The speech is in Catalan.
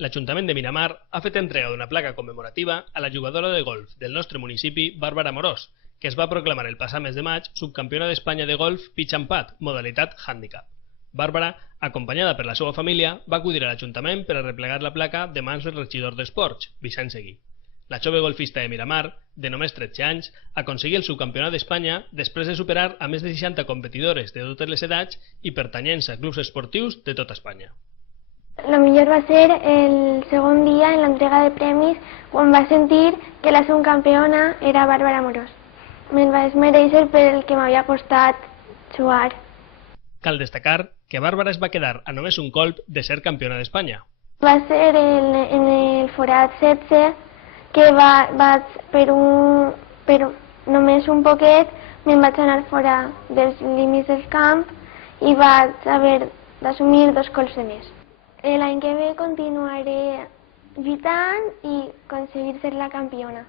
L'Ajuntament de Miramar ha fet entrega d'una placa commemorativa a la jugadora de golf del nostre municipi, Bàrbara Morós, que es va proclamar el passat mes de maig subcampiona d'Espanya de golf pitch and putt, modalitat handicap. Bàrbara, acompanyada per la seva família, va acudir a l'Ajuntament per a replegar la placa de mans del regidor d'Esports, Vicent Seguí. La jove golfista de Miramar, de només 13 anys, aconseguí el subcampionat d'Espanya després de superar a més de 60 competidores de totes les edats i pertanyents a clubs esportius de tota Espanya. Lo millor va ser el segon dia en l'entrega de premis quan va sentir que la subcampiona era Bàrbara Morós. Me'l vaig mereixer pel que m'havia costat jugar. Cal destacar que Bàrbara es va quedar a només un colp de ser campiona d'Espanya. Va ser en el forat 16 que vaig per només un poquet me'n vaig anar fora dels límits del camp i vaig haver d'assumir 2 colps de més. L'any que ve continuaré lluitant i aconseguir ser la campiona.